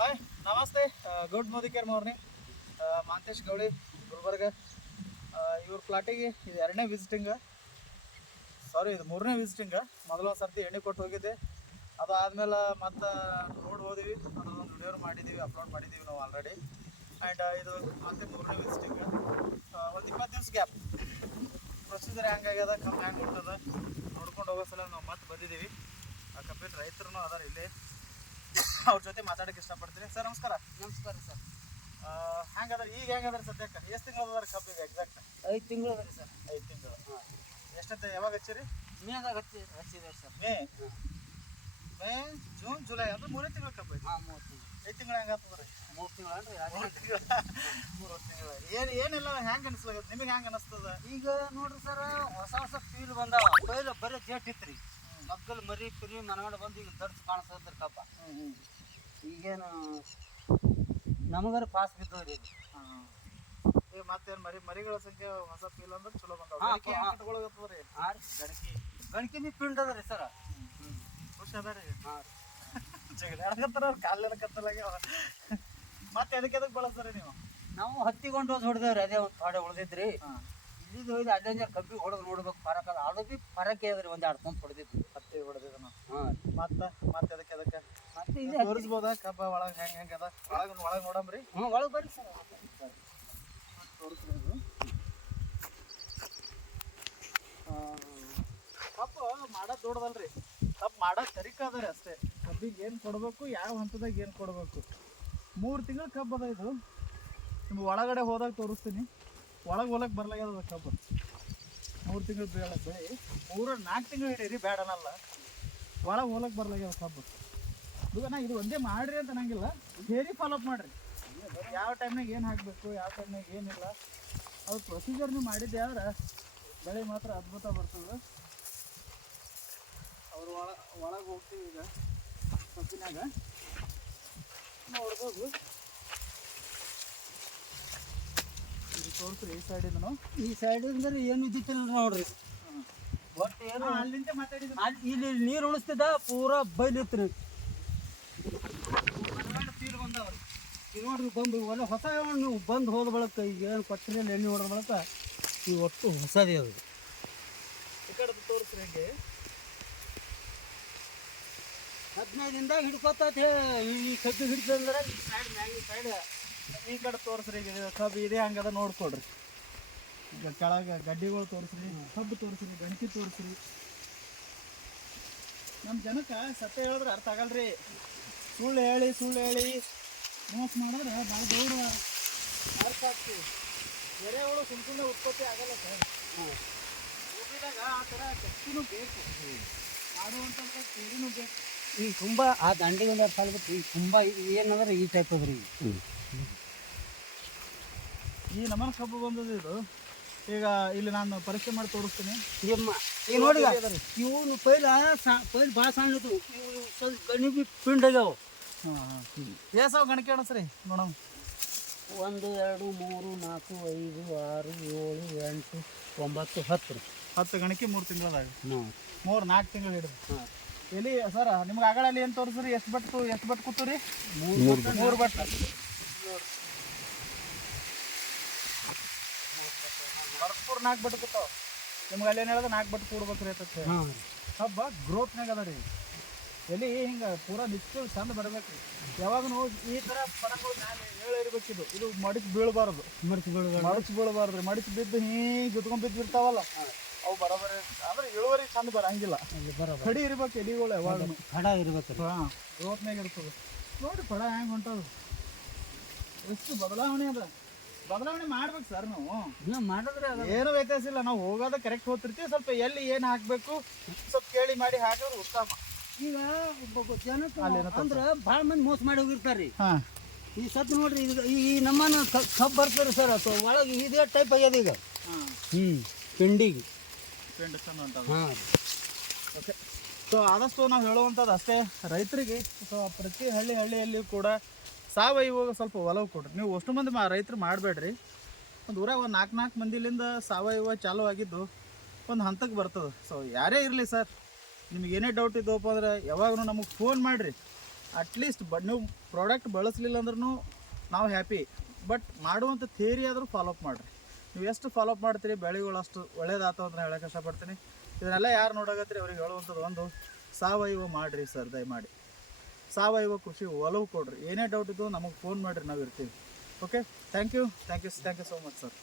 Hi ನಮಸ್ತೆ. Good Modicare morning. Mantesh Gouli, Gulbarga. ಇವ್ರ ಪ್ಲಾಟಿಗೆ ಇದು ಎರಡನೇ ವಿಸಿಟಿಂಗ ಸಾರಿ ಇದು ಮೂರನೇ ವಿಸಿಟಿಂಗ ಮೊದಲೊಂದು ಸರ್ತಿ ಎಣ್ಣೆ ಕೊಟ್ಟು ಹೋಗಿದ್ದೆ. ಅದಾದ್ಮೇಲೆ ಮತ್ತೆ ರೋಡ್ ಹೋದಿವಿ. ಅದೊಂದು ವಿಡಿಯೋ ಮಾಡಿದ್ದೀವಿ ಅಪ್ಲೋಡ್ ಮಾಡಿದ್ದೀವಿ ನಾವು ಆಲ್ರೆಡಿ ಆ್ಯಂಡ್ ಇದು ಮತ್ತೆ ಮೂರನೇ ವಿಸಿಟಿಂಗ್ ಒಂದು ಇಪ್ಪತ್ತು ದಿವ್ಸ ಗ್ಯಾಪ್ ಪ್ರೊಸೀಜರ್ ಹೆಂಗಾಗ್ಯದ ಕಮ್ಮಿ ಹೆಂಗೆ ಕೊಟ್ಟದ ನೋಡ್ಕೊಂಡು ಹೋಗೋ ಸಲ ನಾವು ಮತ್ತೆ ಬಂದಿದ್ದೀವಿ ಆ ಕಂಪ್ಲೀಟ್ ರೈತರು ಅದಾರ ಇಲ್ಲಿ. ಅವ್ರ ಜೊತೆ ಮಾತಾಡಕ್ಕೆ ಇಷ್ಟಪಡ್ತೀನಿ. ಸರ್ ನಮಸ್ಕಾರ. ನಮಸ್ಕಾರ ಸರ್. ಹಂಗಾದ್ರೆ ಈಗ ಹೆಂಗದ್ರ ಸದ್ಯಕ್ಕೆ? ಎಷ್ಟು ತಿಂಗಳು ಕಬ್ಬು ಇದೆ ಎಕ್ಸಾಕ್ಟ್ ಐದು ತಿಂಗಳು ಅದ ಸರ್. ಐದು ತಿಂಗಳು ಎಷ್ಟಂತ ಯಾವಾಗ ಹಚ್ಚಿರಿ? ಮೇದಾಗ ಹಚ್ಚಿ ಹಚ್ಚಿದೆ sir. May? May June July ಅಂದ್ರೆ ಮೂರೇ ತಿಂಗಳು ಕಬ್ಬು ಐತಿ ಹಾಂ ಮೂರು ತಿಂಗಳು. ಐದು ತಿಂಗಳು ಹೆಂಗೆ ರೀ ಮೂರು ತಿಂಗಳು ಅನ್ರಿ ಅದೇ ಮೂರು ತಿಂಗಳು. ಮೂರು ತಿಂಗಳು. ಏನು ಏನೆಲ್ಲ ಹೆಂಗೆ ಅನಿಸ್ಲಾಗತ್ತೆ? ನಿಮಗೆ ಹೆಂಗೆ ಅನಿಸ್ತದ? ಈಗ ನೋಡ್ರಿ ಸರ್ ಹೊಸ ಹೊಸ ಫೀಲ್ ಬಂದಾವ. ಪೈಲ ಬರೀ ಜೇಟ್ ರೀ ಮಗ್ಗಲ್ ಮರಿ ಪಿರಿ ಮನಗಂಡ ಬಂದು ಈಗ ದರ್ಸ್ ಕಾಣಿಸ್ತದ್ರಿ ಕಬ್ಬ. ಈಗೇನು ನಮಗಾರ ಪಾಸ್ ಬಿದ್ದವ್ರಿ ಹಾಂ. ಈಗ ಮತ್ತೇನು ಮರಿ ಮರಿಗಳ ಸಂಖ್ಯೆ ಹೊಸ ಫೀಲ್ ಅಂದ್ರೆ ಚಲೋ ಬಂದಾವ. ಹಾ, ಗಣಕಿ ಹಾ. ರೀ ಹಾಂ ರೀ. ಗಣಕಿ. ಗಣಕಿ ಬಿ ಪಿಂಡ್ ಅದ ರೀ ಸರ್ ಖುಷಿ ಅದ ರೀ. ಹಾಂ ಜಗದಾಡಕತ್ತಾರ ಅವ್ರು ಕಾಲಿನ ಕತ್ತಲಾಗ್ಯಾವ ಮತ್ತೆ ಎದಕ್ಕೆ ಎದಕ್ಕೆ ಬಳಸ್ತಾರೆ ನೀವು? ನಾವು ಹತ್ತಿಗೊಂಡು ಹೋಗಿ ಹೊಡೆದೇವ್ರಿ ಅದೇ ಒಂದು ಥೋಡೆ ಉಳ್ದಿದ್ರಿ. ಇಲ್ಲಿದ್ದು ಹೋಯ್ದು ಅಡ್ಡಂಜರ್ ಕಬ್ಬಿ ಹೊಡೆದು ನೋಡ್ಬೇಕು ಫರಕ್ ಅದ ಅದು ಬಿ ಫರಕ್ ಅದ್ರಿ ಒಂದು ಎರಡು ಪಂಪ್ ಹೊಡೆದಿದ್ದು ಹತ್ತಿ ಹೊಡೆದಿದ ಹಾಂ ಮತ್ತೆ ಮತ್ತೆ ಎದಕ್ಕೆ ಎದಕ್ಕೆ ತೋರಿಸ್ಬೋದಾ? ಕಬ್ಬ ಒಳಗೆ ಹೆಂಗೆ ಹೆಂಗೆ ಅದ? ಒಳಗೆ ಒಳಗೆ ನೋಡಮ್ರಿ ಹ್ಞೂ ಒಳಗೆ ಬರ್ರಿ ಸರ್. ತೋರಿಸ್ಬೋದು. ಕಬ್ಬು ಮಾಡೋದು ದೊಡ್ಡದಲ್ರಿ. ಕಬ್ಬು ಮಾಡೋದು ತರಿಕ ಅದ ರೀ ಅಷ್ಟೇ. ಕಬ್ಬಿಗೆ ಏನು ಕೊಡಬೇಕು ಯಾವ ಹಂತದಾಗ ಏನು ಕೊಡಬೇಕು. ಮೂರು ತಿಂಗಳು ಕಬ್ಬು ಅದ ಇದು. ನಿಮ್ಗೆ ಒಳಗಡೆ ಹೋದಾಗ ತೋರಿಸ್ತೀನಿ. ಒಳಗ್ ಹೊಲಕ್ಕೆ ಬರ್ಲಾಗ್ಯದ ಕಬ್ಬ. ಮೂರು ತಿಂಗಳು ಬೆಳೆ ಬೆಳೆ ಮೂರು ನಾಲ್ಕು ತಿಂಗಳು ಹಿಡೀರಿ ಬೇಡನಲ್ಲ ಒಳಗ್ ಹೋಲಕ್ಕೆ ಬರ್ಲಾಗ್ಯದ ಕಬ್ಬು. ನಾ ಇದು ಒಂದೇ ಮಾಡ್ರಿ ಅಂತ ಅನ್ನಂಗಿಲ್ಲ. ಥೇರಿ ಫಾಲೋಅಪ್ ಮಾಡ್ರಿ. ಯಾವ ಟೈಮ್ನಾಗ ಏನು ಹಾಕಬೇಕು ಯಾವ ಟೈಮ್ನಾಗ ಏನಿಲ್ಲ. ಅದು ಪ್ರೊಸೀಜರ್ ನೀವು ಮಾಡಿದ್ದೆ ಆದ್ರೆ ಬೆಳೆ ಮಾತ್ರ ಅದ್ಭುತ ಬರ್ತದೆ. ಅವ್ರು ಒಳ ಒಳಗೆ ಹೋಗ್ತೀವಿ ಈಗ ಕಬ್ಬಿನಾಗ ನೋಡ್ಬೋದು. ಇದು ತೋರಿಸ್ರಿ ಈ ಸೈಡಿಂದನು ಈ ಸೈಡ್ ಅಂದ್ರೆ ಏನು ಇದ್ದಿತ್ತಿಲ್ಲ ನೋಡ್ರಿ. ಒಟ್ಟು ಏನು ಅಲ್ಲಿಂದ ಮಾತಾಡಿದ್ರು. ಇಲ್ಲಿ ನೀರು ಉಣಿಸ್ತಿದ್ದ ಪೂರಾ ಬೈಲಿತ್ತು ಫೀಲ್ ಬಂದವ್ರು ಈಗ ನೋಡ್ರಿ ಬಂದು ಒಳ್ಳೆ ಹೊಸ ನೀವು ಬಂದು ಹೋದ ಬಳಕ ಈಗ ಏನು ಕೊಟ್ಟಿಲ್ಲ ಎಣ್ಣೆ ಹೊಡೆದ ಬಳಕ ಈ ಒಟ್ಟು ಹೊಸದೇ ಅದು. ಈ ಕಡೆ ತೋರಿಸ್ರಿ ಹಂಗೆ. ಹದಿನೈದಿಂದ ಹಿಡ್ಕೊತ ಈ ಕದ್ದು ಹಿಡ್ತಂದ್ರೆ ಈ ಸೈಡ್ ಮ್ಯಾಗ ಈ ಸೈಡ್ ಈ ಕಡೆ ತೋರಿಸ್ರಿ ಈಗ ಇದು ಕಬ್ಬು ಇದೆ ಹಂಗದ ನೋಡ್ಕೊಡ್ರಿ ಈಗ ಕೆಳಗೆ ಗಡ್ಡಿಗಳು ತೋರಿಸ್ರಿ ಕಬ್ಬು ತೋರಿಸ್ರಿ ಗಂಟಿ ತೋರಿಸ್ರಿ. ನಮ್ಮ ಜನಕ್ಕೆ ಸತ್ಯ ಹೇಳಿದ್ರೆ ಅರ್ಥ ಆಗಲ್ರಿ. ಸುಳ್ಳು ಹೇಳಿ ಸುಳ್ಳು ಹೇಳಿ. ಮೋಸ ಮಾಡಿದ್ರೆ ಭಾಳ ದೌಡ ಮಾರ್ಕ್ ಆಗ್ತೀವಿ ಎರೆಹುಳು ಸುಮ್ ಸುಮ್ಮನೆ ಉತ್ಪತ್ತಿ ಆಗಲ್ಲ ಸರ್. ಭೂಮಿದಾಗ ಆ ಥರ ಶಕ್ತಿನೂ ಬೇಕು. ಮಾಡುವಂಥ ಕೇಳಿನೂ ಬೇಕು. ಈ ತುಂಬ ಆ ದಂಡಿಗೆ ಒಂದು ಅರ್ಥ ಆಗ್ಬಿಟ್ಟು ಈ ತುಂಬ ಏನಂದ್ರೆ ಈ ಟೈಪ್ ಅದ್ರಿ. ಈ ನಮನ ಕಬ್ಬು ಬಂದದ್ದು ಇದು. ಈಗ ಇಲ್ಲಿ ನಾನು ಪರೀಕ್ಷೆ ಮಾಡಿ ತೋರಿಸ್ತೀನಿ. ಈಗ ನೋಡಿ ಇವನು ಪೈಲ ಪೈಲ್ ಪೈಲ ಭಾಳ ಸಣ್ಣ ಇದ್ವು ಇವು ಇವು ಸ್ವಲ್ಪ ಗಣಿ ಬಿ ಪಿಂಡ್ ಆಗ್ಯಾವ. ಹಾಂ ಹಾಂ ಏಸಾವ್ ಗಣಕೆ ಅಣಸ್ರಿ ನೋಡಮ್ ಒಂದು ಎರಡು ಮೂರು ನಾಲ್ಕು ಐದು ಆರು ಏಳು ಎಂಟು ಒಂಬತ್ತು ಹತ್ತು ರೀ. ಹತ್ತು ಗಣಕೆ ಮೂರು ತಿಂಗಳದಾಗ ಮೂರು ನಾಲ್ಕು ತಿಂಗಳು ಹಿಡಿದು ಹಾಂ ಎಲ್ಲಿ ಸರ್ ನಿಮ್ಗೆ ಆಗಳಲ್ಲಿ ಏನು ತೋರಿಸ್ರಿ? ಎಷ್ಟು ಬಟ್ಟು ಎಷ್ಟು ಬಟ್ಟು ಕೂತು ರೀ ಮೂರು ಮೂರು ಬಟ್ಟು ಭರ್ಪೂರ್ ನಾಲ್ಕು ಬಟ್ಟು ಕೂತಾವ. ನಿಮ್ಗೆ ಅಲ್ಲಿ ಏನು ಹೇಳಿದ್ರೆ ನಾಲ್ಕು ಬಟ್ಟು ಕೂಡ್ಬೇಕ್ರಿ ಅಂತ ಹಾಂ ಹಬ್ಬ ಗ್ರೋತ್ನಾಗ ಅದ ರೀ. ಎಲ್ಲಿ ಹಿಂಗೆ ಪೂರಾ ನಿಚ್ಚು ಚಂದ ಬರ್ಬೇಕು. ಯಾವಾಗ ಈ ಥರ ಪಡಗಳು ಮ್ಯಾಲೆ ಇರ್ಬೇಕಿದು. ಇದು ಮಡಿಚ್ ಬೀಳಬಾರ್ದು. ಮರ್ತು ಬೀಳುಗಳು ಮಡಚ್ ಬೀಳಬಾರ್ದು ರೀ ಮಡಿಚ್ ಬಿದ್ದು ಹೀಗೆ ಜುಟ್ಕೊಂಡ್ ಬಿದ್ದು ಬಿಡ್ತಾವಲ್ಲ. ಅವು ಬರೋಬರಿ ಅಂದ್ರೆ ಇಳುವರಿ ಚಂದ ಬರಂಗಿಲ್ಲ ಬರೋ ಬರೋದು ಕಡಿ ಇರ್ಬೇಕು ಎಲಿಗಳು ಯಾವಾಗ ಹಡ ಇರ್ಬೇಕು ಹಾಂ ಗ್ರೋತ್ನಾಗ ಇರ್ತದೆ. ನೋಡಿ ಪಡ ಹೆಂಗೆ ಹೊಂಟದು. ಎಷ್ಟು ಬದಲಾವಣೆ ಅದ. ಬದಲಾವಣೆ ಮಾಡ್ಬೇಕು ಸರ್ ನಾವು. ಇಲ್ಲ ಮಾಡಿದ್ರೆ ಏನು ವ್ಯತ್ಯಾಸ ಇಲ್ಲ. ನಾವು ಹೋಗೋದ ಕರೆಕ್ಟ್ ಹೋಗ್ತಿರ್ತೀವಿ. ಸ್ವಲ್ಪ ಎಲ್ಲಿ ಏನು ಹಾಕಬೇಕು ಸ್ವಲ್ಪ ಕೇಳಿ ಮಾಡಿ ಹಾಕಿದ್ರೆ ಉತ್ತಮ. ಈಗ ಒಬ್ಬ ಜನಕ್ಕೆ. ಅಂದ್ರೆ ಭಾಳ ಮಂದಿ ಮೋಸ ಮಾಡಿ ಹೋಗಿರ್ತಾರೆ. ಹಾಂ. ಈ ಸತ್ ನೋಡ್ರಿ ಈಗ ಈ ಈ ನಮ್ಮನ್ನ ಕಬ್ಬು ಬರ್ತಾರೆ ಸರ್ ಸೊ ಒಳಗೆ ಇದೇ ಟೈಪ್ ಆಗ್ಯದ ಈಗ. ಹ್ಞೂ ಪಿಂಡಿಗೆ ಹಾಂ. ಓಕೆ. ಸೊ ಆದಷ್ಟು ನಾವು ಹೇಳುವಂಥದ್ದು ಅಷ್ಟೇ. ರೈತರಿಗೆ ಸೊ ಪ್ರತಿ ಹಳ್ಳಿ ಹಳ್ಳಿಯಲ್ಲಿ ಕೂಡ ಸಾವಯವ ಸ್ವಲ್ಪ ಒಲವು ಕೊಡ್ರಿ. ನೀವು ಅಷ್ಟು ಮಂದಿ ಮಾ ರೈತರು ಮಾಡಬೇಡ್ರಿ. ಒಂದು ಊರಾಗ ಒಂದು ನಾಲ್ಕು ನಾಲ್ಕು ಮಂದಿಲಿಂದ ಸಾವಯವ ಚಾಲು ಆಗಿದ್ದು ಒಂದು ಹಂತಕ್ಕೆ ಬರ್ತದೆ. ಸೊ ಯಾರೇ ಇರಲಿ ಸರ್ ನಿಮ್ಗೆ ಏನೇ ಡೌಟ್ ಇದ್ದವಪ್ಪ ಅಂದ್ರೆ ಯಾವಾಗಲೂ ನಮಗೆ ಫೋನ್ ಮಾಡಿರಿ. ಅಟ್ಲೀಸ್ಟ್ ಬ ನೀವು ಪ್ರಾಡಕ್ಟ್ ಬಳಸಲಿಲ್ಲ ಅಂದ್ರೂ ನಾವು ಹ್ಯಾಪಿ ಬಟ್ ಮಾಡುವಂಥ ಥಿಯರಿ ಆದರೂ ಫಾಲೋಅಪ್ ಮಾಡಿರಿ. ನೀವು ಎಷ್ಟು ಫಾಲೋಅಪ್ ಮಾಡ್ತೀರಿ, ಬೆಳೆಗಳು ಅಷ್ಟು ಒಳ್ಳೇದಾಗ್ತಾವ ಅಂತ ಹೇಳಕ್ಕೆ ಇಷ್ಟಪಡ್ತೀನಿ. ಇದನ್ನೆಲ್ಲ ಯಾರು ನೋಡಕತ್ತೀರಿ, ಅವ್ರಿಗೆ ಹೇಳುವಂಥದ್ದು ಒಂದು ಸಾವಯವ ಮಾಡಿರಿ ಸರ್, ದಯಮಾಡಿ. ಸಾವಯವ ಕೃಷಿ ಒಲವು ಕೊಡ್ರಿ. ಏನೇ ಡೌಟ್ ಇದ್ದು ನಮಗೆ ಫೋನ್ ಮಾಡಿರಿ, ನಾವು ಇರ್ತೀವಿ. Okay thank you thank you thank you so much sir